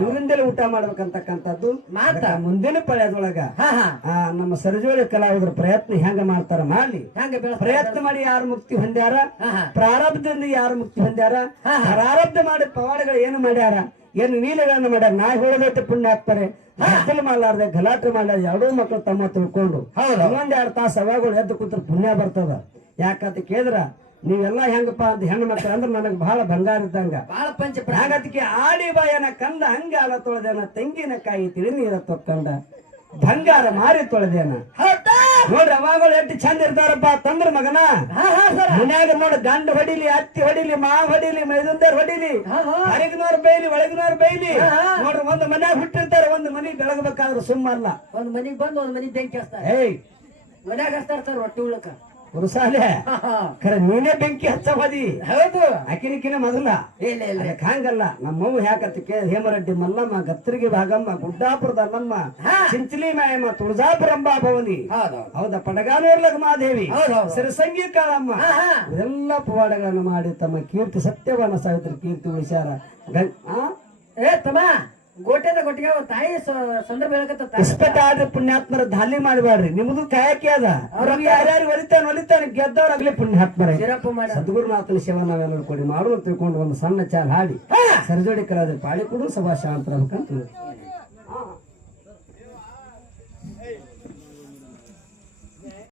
ಇವರಿಂದಲೇ ಊಟ ಮಾಡ್ಬೇಕಂತಕ್ಕಂಥದ್ದು ಮಾತ ಮುಂದಿನ ಪಳ್ಯದೊಳಗ ನಮ್ಮ ಸರಜೋಳಿ ಕಲಾವಿದರ ಪ್ರಯತ್ನ ಹೆಂಗ ಮಾಡ್ತಾರ ಮಾಡ್ಲಿ. ಪ್ರಯತ್ನ ಮಾಡಿ ಯಾರು ಮುಕ್ತಿ ಹೊಂದ್ಯಾರ, ಹಾ. ಪ್ರಾರಬ್ಧದಿಂದ ಯಾರು ಮುಕ್ತಿ ಹೊಂದ್ಯಾರ, ಹಾ. ಪ್ರಾರಬ್ಧ ಮಾಡಿ ಪವಾಡಗಳು ಏನು ಮಾಡ್ಯಾರ, ಏನು ನೀಲಗಳನ್ನ ಮಾಡ್ಯಾರ, ನಾಯಿ ಹೊಳದಟ್ಟು ಪುಣ್ಯ ಹಾಕ್ತಾರೆ, ಗದ್ದಲ ಮಾಡ್ಲಾರ್ದೆ ಗಲಾಟೆ ಮಾಡ್ಲಾರ್ದೆ ಎರಡೂ ಮಕ್ಕಳು ತಮ್ಮ ತಿಳ್ಕೊಂಡು ಇನ್ನೊಂದ್ 2 ತಾಸು ಅವಾಗಳು ಎದ್ದು ಕೂತ್ರ ಪುಣ್ಯ ಬರ್ತದ. ಯಾಕಂತ ಕೇಳಿದ್ರ ನೀವೆಲ್ಲ ಹೆಂಗಪ್ಪ ಅಂತ ಹೆಣ್ಣು ಮಕ್ಕಳು ಅಂದ್ರೆ ನನಗ್ ಬಹಳ ಬಂಗಾರ ಇದ್ದಂಗ. ಬಾಳ ಪಂಚ ಹಾಗದಕ್ಕೆ ಆಡಿ ಬಾಯನ ಕಂದ ಹಂಗ ಅಲ ತೊಳೆದೇನ, ತೆಂಗಿನಕಾಯಿ ತಿಳಿ ನೀರ ತೊಕ್ಕಂಡ, ಬಂಗಾರ ಮಾರಿ ತೊಳೆದೇನ. ನೋಡ್ರಿ ಅವಾಗಳು ಎಷ್ಟು ಚಂದ ಇರ್ತಾರಪ್ಪ ತಂದ್ರ ಮಗನ. ಮನ್ಯಾಗ ನೋಡ್ರಿ ಗಂಡ ಹೊಡಿಲಿ, ಅತ್ತಿ ಹೊಡಿಲಿ, ಮಾವ ಹೊಡಿಲಿ, ಮೈದುಂದರ್ ಹೊಡಿಲಿ, ಹೊರಗಿನವ್ರು ಬೈಲಿ, ಒಳಗಿನವ್ರು ಬೈಲಿ. ನೋಡ್ರಿ ಒಂದು ಮನ್ಯಾಗ ಹುಟ್ಟಿರ್ತಾರೆ, ಒಂದು ಮನಿ ಬೆಳಗಬೇಕಾದ್ರೆ ಸುಮ್ಮಲ್ಲ. ಒಂದ್ ಮನಿಗ್ ಬಂದ್ ಒಂದ್ ಮನಿಗ್ ಬೆಂಕಿ ಹಚ್ತಾರ, ಏಯ್ ಮನ್ಯಾಗ ಹಚ್ತಾರ ಸರ್ ರೊಟ್ಟಿ ಉಳ್ಳಕ. ಉರುಸಾಲೆ ಖರೆ ನೀನೇ ಬೆಂಕಿ ಹಚ್ಚಬದಿ. ಹೌದು, ಅಕಿನಕಿನ ಮೊದಲ ಇಲ್ಲ ಇಲ್ಲ ಅದಕ್ಕೆ ಹಂಗಲ್ಲ. ನಮ್ಮವ್ವ ಯಾಕತ್ತಕ್ಕೆ ಹೇಮರೆಡ್ಡಿ ಮಲ್ಲಮ್ಮ, ಗತ್ತರಿಗೆ ಭಾಗಮ್ಮ, ಗುಡ್ಡಾಪುರದ ಅಲ್ಲಮ್ಮ, ಚಿಂಚಲಿ ಮಾಯಮ್ಮ, ತುಳಜಾಪುರಂಬ ಭವನಿ, ಹೌದಾ, ಪಡಗಾನೂರ್ಲಕ ಮಾದೇವಿ, ಸಿರಸಂಗಿ ಕಾಳಮ್ಮ, ಎಲ್ಲ ಪವಾಡಗಳನ್ನು ಮಾಡಿ ತಮ್ಮ ಕೀರ್ತಿ ಸತ್ಯವನ್ನ ಸಾವಿತ್ರಿ ಕೀರ್ತಿ ಉಳಿಸ್ಯಾರ. ಏ ತಮ್ಮ ಗೋಟೆದ ಗೊಟ್ಟಿಗೆ ತಾಯಿ ಸಂದರ್ಭ ಹೇಳಕತ್ತ ಇಸ್ಪೆಟ್ ಆಡ್ರಿ ಪುಣ್ಯಾತ್ಮರ ದಾಲಿ ಮಾಡಬೇಡ್ರಿ. ನಿಮ್ದು ಕಾಯಕಿ ಅದ, ಅವ್ರಿಗೆ ಯಾರ್ಯಾರು ಹೊಲಿತಾನೆ ಗೆದ್ದವ್ರಾಗ್ಲಿ ಪುಣ್ಯಾತ್ಮರೇ. ಸದ್ಗುರುನಾಥನ ಸೇವಾ ನಾವೆಲ್ಲರೂ ಕೊಡಿ ಮಾಡು ಅಂತ ತಿಳ್ಕೊಂಡು ಒಂದು ಸಣ್ಣ ಚಾಲ್ ಹಾಡಿ ಸರಿಜೋಡಿ ಕಲಾದ್ರೆ ಪಾಡಿ ಕೊಡು ಸಭಾ ಶಾಂತರ ಅಂತ